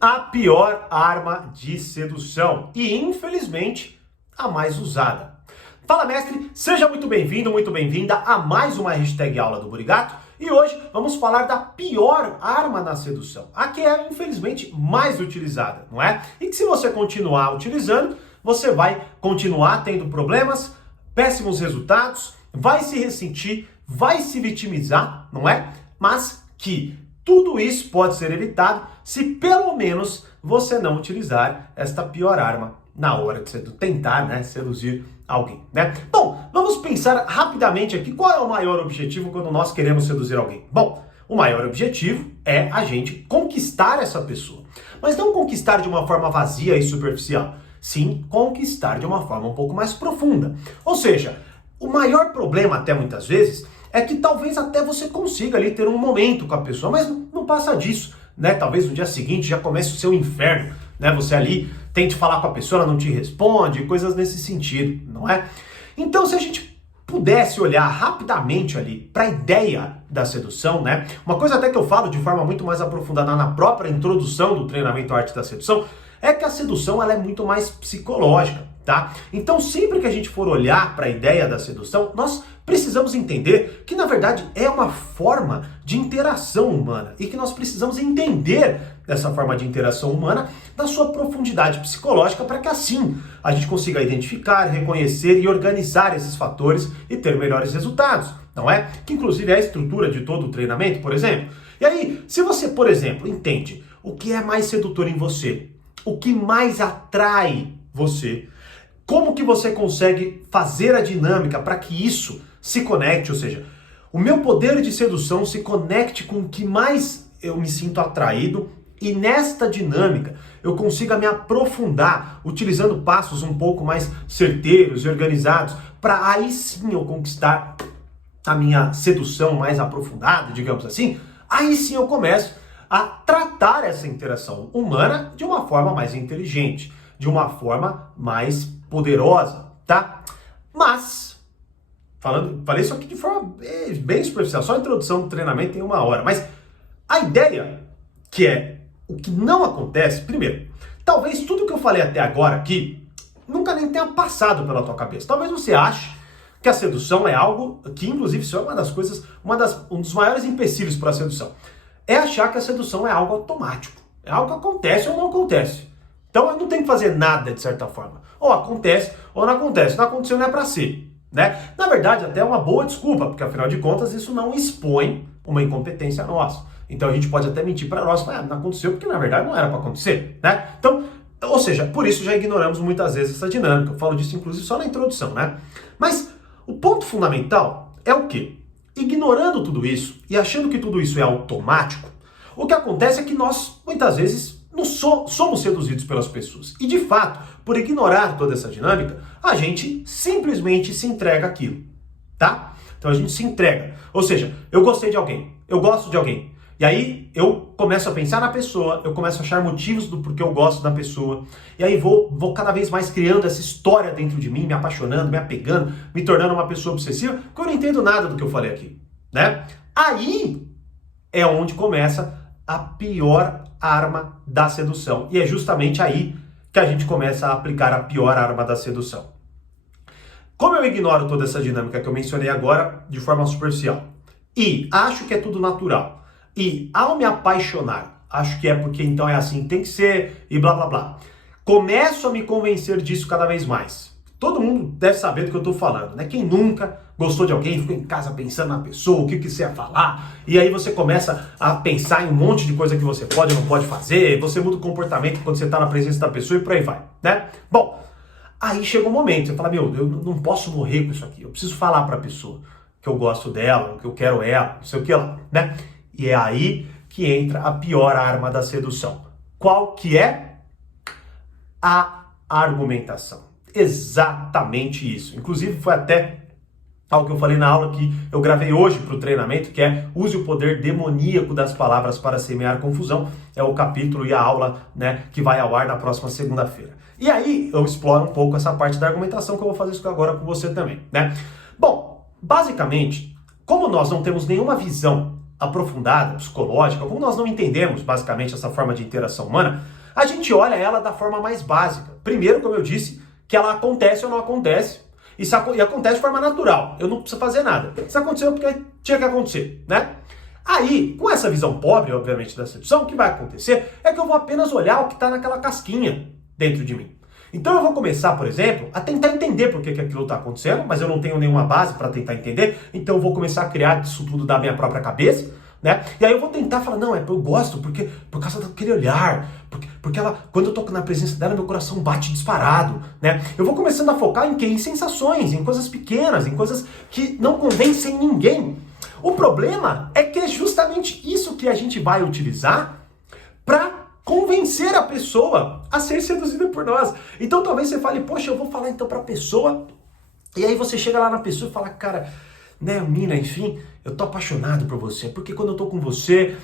A pior arma de sedução e, infelizmente, a mais usada. Fala, mestre, seja muito bem-vindo, muito bem-vinda a mais uma hashtag aula do Burigato. E hoje vamos falar da pior arma na sedução, a que é, infelizmente, mais utilizada, não é? E que se você continuar utilizando, você vai continuar tendo problemas, péssimos resultados, vai se ressentir, vai se vitimizar, não é? Mas que tudo isso pode ser evitado se pelo menos você não utilizar esta pior arma na hora de tentar, seduzir alguém, né? Bom, vamos pensar rapidamente aqui qual é o maior objetivo quando nós queremos seduzir alguém. Bom, o maior objetivo é a gente conquistar essa pessoa, mas não conquistar de uma forma vazia e superficial, sim conquistar de uma forma um pouco mais profunda. Ou seja, o maior problema até muitas vezes é que talvez até você consiga ali ter um momento com a pessoa, mas não passa disso, né? Talvez no dia seguinte já comece o seu inferno, né? Você ali tente falar com a pessoa, ela não te responde, coisas nesse sentido, não é? Então, se a gente pudesse olhar rapidamente ali para a ideia da sedução, né? Uma coisa até que eu falo de forma muito mais aprofundada na própria introdução do treinamento Arte da Sedução, é que a sedução ela é muito mais psicológica, tá? Então, sempre que a gente for olhar para a ideia da sedução, nós precisamos entender que, na verdade, é uma forma de interação humana e que nós precisamos entender essa forma de interação humana da sua profundidade psicológica para que assim a gente consiga identificar, reconhecer e organizar esses fatores e ter melhores resultados, não é? Que, inclusive, é a estrutura de todo o treinamento, por exemplo. E aí, se você, por exemplo, entende o que é mais sedutor em você, o que mais atrai você, como que você consegue fazer a dinâmica para que isso se conecte, ou seja, o meu poder de sedução se conecte com o que mais eu me sinto atraído e nesta dinâmica eu consiga me aprofundar utilizando passos um pouco mais certeiros e organizados para aí sim eu conquistar a minha sedução mais aprofundada, digamos assim, aí sim eu começo a tratar essa interação humana de uma forma mais inteligente, de uma forma mais poderosa, tá? Mas, falei isso aqui de forma bem superficial, só a introdução do treinamento tem 1 hora, mas a ideia que é o que não acontece, primeiro, talvez tudo que eu falei até agora aqui nunca nem tenha passado pela tua cabeça. Talvez você ache que a sedução é algo que, inclusive, isso é uma das coisas, um dos maiores empecilhos para a sedução. É achar que a sedução é algo automático. É algo que acontece ou não acontece. Então eu não tenho que fazer nada, de certa forma. Ou acontece ou não acontece. Não aconteceu, não é para ser, né? Na verdade, até é uma boa desculpa, porque afinal de contas isso não expõe uma incompetência nossa. Então a gente pode até mentir para nós, mas não aconteceu porque na verdade não era para acontecer, né? Então, ou seja, por isso já ignoramos muitas vezes essa dinâmica. Eu falo disso inclusive só na introdução, né? Mas o ponto fundamental é o quê? Ignorando tudo isso e achando que tudo isso é automático, o que acontece é que nós, muitas vezes, não somos seduzidos pelas pessoas. E, de fato, por ignorar toda essa dinâmica, a gente simplesmente se entrega àquilo, tá? Então a gente se entrega. Ou seja, eu gostei de alguém, eu gosto de alguém. E aí eu começo a pensar na pessoa, eu começo a achar motivos do porquê eu gosto da pessoa. E aí vou cada vez mais criando essa história dentro de mim, me apaixonando, me apegando, me tornando uma pessoa obsessiva, porque eu não entendo nada do que eu falei aqui, né? Aí é onde começa a pior arma da sedução. E é justamente aí que a gente começa a aplicar a pior arma da sedução. Como eu ignoro toda essa dinâmica que eu mencionei agora de forma superficial e acho que é tudo natural, e ao me apaixonar, acho que é porque então é assim que tem que ser e blá blá blá, começo a me convencer disso cada vez mais. Todo mundo deve saber do que eu estou falando, né? Quem nunca gostou de alguém, ficou em casa pensando na pessoa, o que você ia falar, e aí você começa a pensar em um monte de coisa que você pode ou não pode fazer, você muda o comportamento quando você está na presença da pessoa e por aí vai, né? Bom, aí chega um momento, você fala, meu, eu não posso morrer com isso aqui, eu preciso falar para a pessoa que eu gosto dela, que eu quero ela, não sei o que lá, né? E é aí que entra a pior arma da sedução. Qual que é? A argumentação. Exatamente isso. Inclusive foi até algo que eu falei na aula que eu gravei hoje para o treinamento, que é use o poder demoníaco das palavras para semear confusão. É o capítulo e a aula, né, que vai ao ar na próxima segunda-feira. E aí eu exploro um pouco essa parte da argumentação que eu vou fazer isso agora com você também, né? Bom, basicamente, como nós não temos nenhuma visão aprofundada, psicológica, como nós não entendemos basicamente essa forma de interação humana, a gente olha ela da forma mais básica. Primeiro, como eu disse, que ela acontece ou não acontece, e acontece de forma natural. Eu não preciso fazer nada. Isso aconteceu porque tinha que acontecer, né? Aí, com essa visão pobre, obviamente, da sedução, o que vai acontecer é que eu vou apenas olhar o que está naquela casquinha dentro de mim. Então eu vou começar, por exemplo, a tentar entender por que aquilo está acontecendo, mas eu não tenho nenhuma base para tentar entender, então eu vou começar a criar isso tudo da minha própria cabeça, né? E aí eu vou tentar falar, não, eu gosto por causa daquele olhar, porque ela, quando eu tô na presença dela, meu coração bate disparado, né? Eu vou começando a focar em quê? Em sensações, em coisas pequenas, em coisas que não convencem ninguém. O problema é que é justamente isso que a gente vai utilizar para convencer a pessoa a ser seduzida por nós. Então talvez você fale, poxa, eu vou falar então pra pessoa, e aí você chega lá na pessoa e fala, cara, né, mina, enfim, eu tô apaixonado por você, porque quando eu tô com você,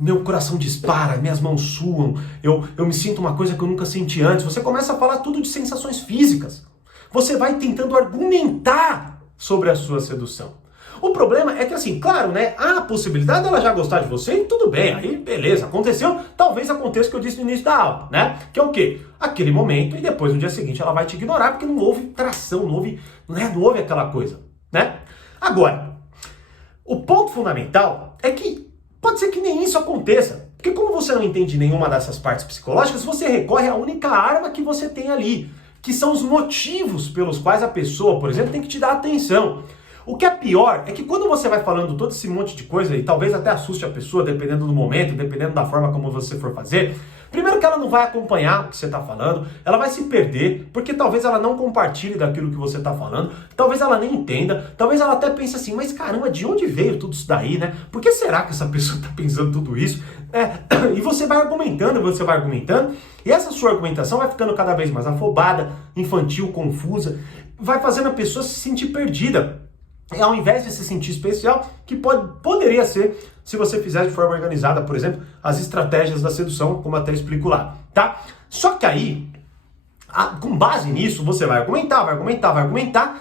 meu coração dispara, minhas mãos suam, eu me sinto uma coisa que eu nunca senti antes. Você começa a falar tudo de sensações físicas. Você vai tentando argumentar sobre a sua sedução. O problema é que, assim, claro, né, há a possibilidade dela já gostar de você e tudo bem, aí beleza, aconteceu, talvez aconteça o que eu disse no início da aula, né, que é o quê? Aquele momento e depois no dia seguinte ela vai te ignorar porque não houve tração, não houve aquela coisa, né? Agora, o ponto fundamental é que pode ser que nem isso aconteça, porque como você não entende nenhuma dessas partes psicológicas, você recorre à única arma que você tem ali, que são os motivos pelos quais a pessoa, por exemplo, tem que te dar atenção. O que é pior é que quando você vai falando todo esse monte de coisa, e talvez até assuste a pessoa, dependendo do momento, dependendo da forma como você for fazer, primeiro que ela não vai acompanhar o que você está falando, ela vai se perder, porque talvez ela não compartilhe daquilo que você está falando, talvez ela nem entenda, talvez ela até pense assim, mas caramba, de onde veio tudo isso daí, né? Por que será que essa pessoa está pensando tudo isso? E você vai argumentando, e essa sua argumentação vai ficando cada vez mais afobada, infantil, confusa, vai fazendo a pessoa se sentir perdida. Ao invés de se sentir especial, que poderia ser se você fizer de forma organizada, por exemplo, as estratégias da sedução, como até explico lá, tá? Só que aí, com base nisso, você vai argumentar,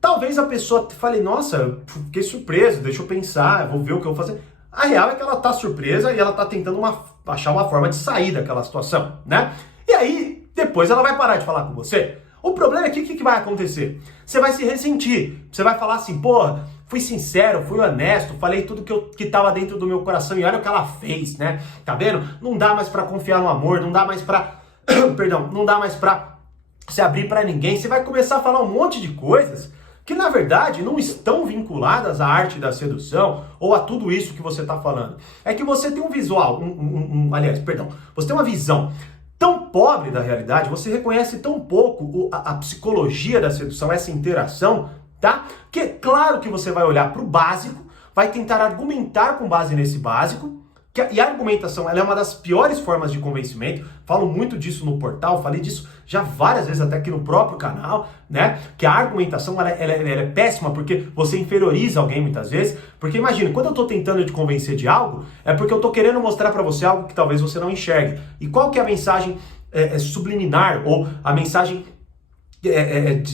talvez a pessoa fale, nossa, fiquei surpreso, deixa eu pensar, vou ver o que eu vou fazer. A real é que ela tá surpresa e ela tá tentando achar uma forma de sair daquela situação, né? E aí, depois ela vai parar de falar com você. O problema é que o que vai acontecer? Você vai se ressentir, você vai falar assim, pô, fui sincero, fui honesto, falei tudo que tava dentro do meu coração e olha o que ela fez, né? Tá vendo? Não dá mais pra confiar no amor, não dá mais pra, não dá mais pra se abrir pra ninguém. Você vai começar a falar um monte de coisas que na verdade não estão vinculadas à arte da sedução ou a tudo isso que você tá falando. É que você tem um visual, você tem uma visão tão pobre da realidade, você reconhece tão pouco a psicologia da sedução, essa interação, tá? Que é claro que você vai olhar para o básico, vai tentar argumentar com base nesse básico, e a argumentação ela é uma das piores formas de convencimento, falo muito disso no portal, falei disso já várias vezes até aqui no próprio canal, né? Que a argumentação ela é péssima porque você inferioriza alguém muitas vezes, porque imagina, quando eu estou tentando te convencer de algo, é porque eu estou querendo mostrar para você algo que talvez você não enxergue. E qual que é a mensagem subliminar ou a mensagem,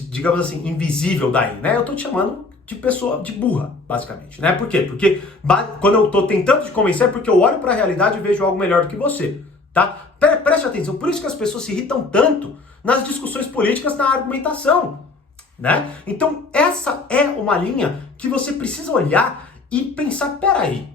digamos assim, invisível daí, né? Eu estou te chamando de pessoa, de burra, basicamente, né? Por quê? Porque quando eu tô tentando te convencer é porque eu olho para a realidade e vejo algo melhor do que você, tá? Preste atenção, por isso que as pessoas se irritam tanto nas discussões políticas, na argumentação, né? Então, essa é uma linha que você precisa olhar e pensar, peraí,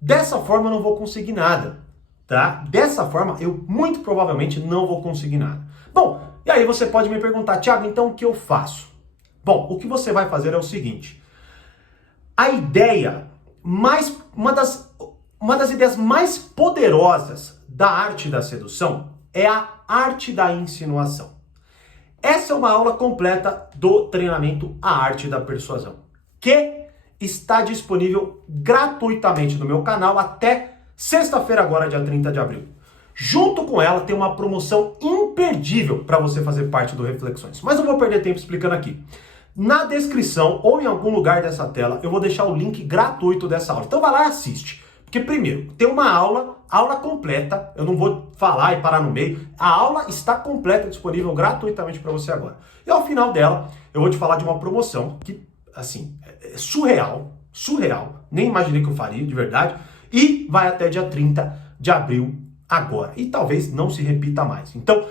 dessa forma eu não vou conseguir nada, tá? Dessa forma eu muito provavelmente não vou conseguir nada. Bom, e aí você pode me perguntar, Thiago, então o que eu faço? Bom, o que você vai fazer é o seguinte, uma das ideias mais poderosas da arte da sedução é a arte da insinuação. Essa é uma aula completa do treinamento A Arte da Persuasão, que está disponível gratuitamente no meu canal até sexta-feira agora, dia 30 de abril. Junto com ela tem uma promoção imperdível para você fazer parte do Reflexões. Mas não vou perder tempo explicando aqui. Na descrição ou em algum lugar dessa tela eu vou deixar o link gratuito dessa aula. Então vai lá e assiste. Porque primeiro, tem uma aula completa, eu não vou falar e parar no meio. A aula está completa, disponível gratuitamente para você agora. E ao final dela, eu vou te falar de uma promoção que, assim, surreal, nem imaginei que eu faria, de verdade, e vai até dia 30 de abril agora, e talvez não se repita mais. Então,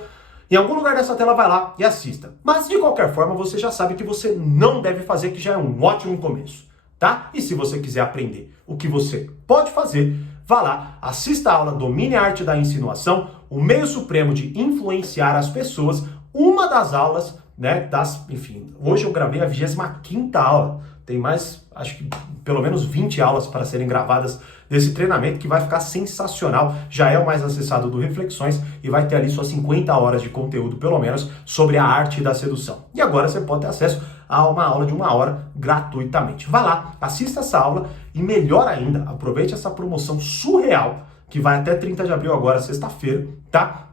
em algum lugar dessa tela vai lá e assista. Mas, de qualquer forma, você já sabe que você não deve fazer, que já é um ótimo começo, tá? E se você quiser aprender o que você pode fazer, vá lá, assista a aula Domine a Arte da Insinuação, o meio supremo de influenciar as pessoas, uma das aulas, né, enfim, hoje eu gravei a 25ª aula, tem mais, acho que pelo menos 20 aulas para serem gravadas desse treinamento que vai ficar sensacional, já é o mais acessado do Reflexões e vai ter ali suas 50 horas de conteúdo, pelo menos, sobre a arte da sedução. E agora você pode ter acesso a uma aula de 1 hora gratuitamente. Vá lá, assista essa aula e melhor ainda, aproveite essa promoção surreal que vai até 30 de abril agora, sexta-feira, tá?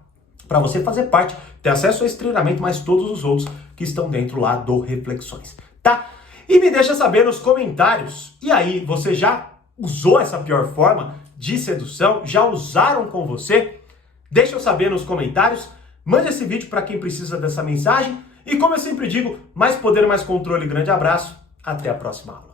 Para você fazer parte, ter acesso a esse treinamento, mas todos os outros que estão dentro lá do Reflexões, tá? E me deixa saber nos comentários, e aí, você já usou essa pior forma de sedução? Já usaram com você? Deixa eu saber nos comentários, mande esse vídeo para quem precisa dessa mensagem, e como eu sempre digo, mais poder, mais controle, grande abraço, até a próxima aula.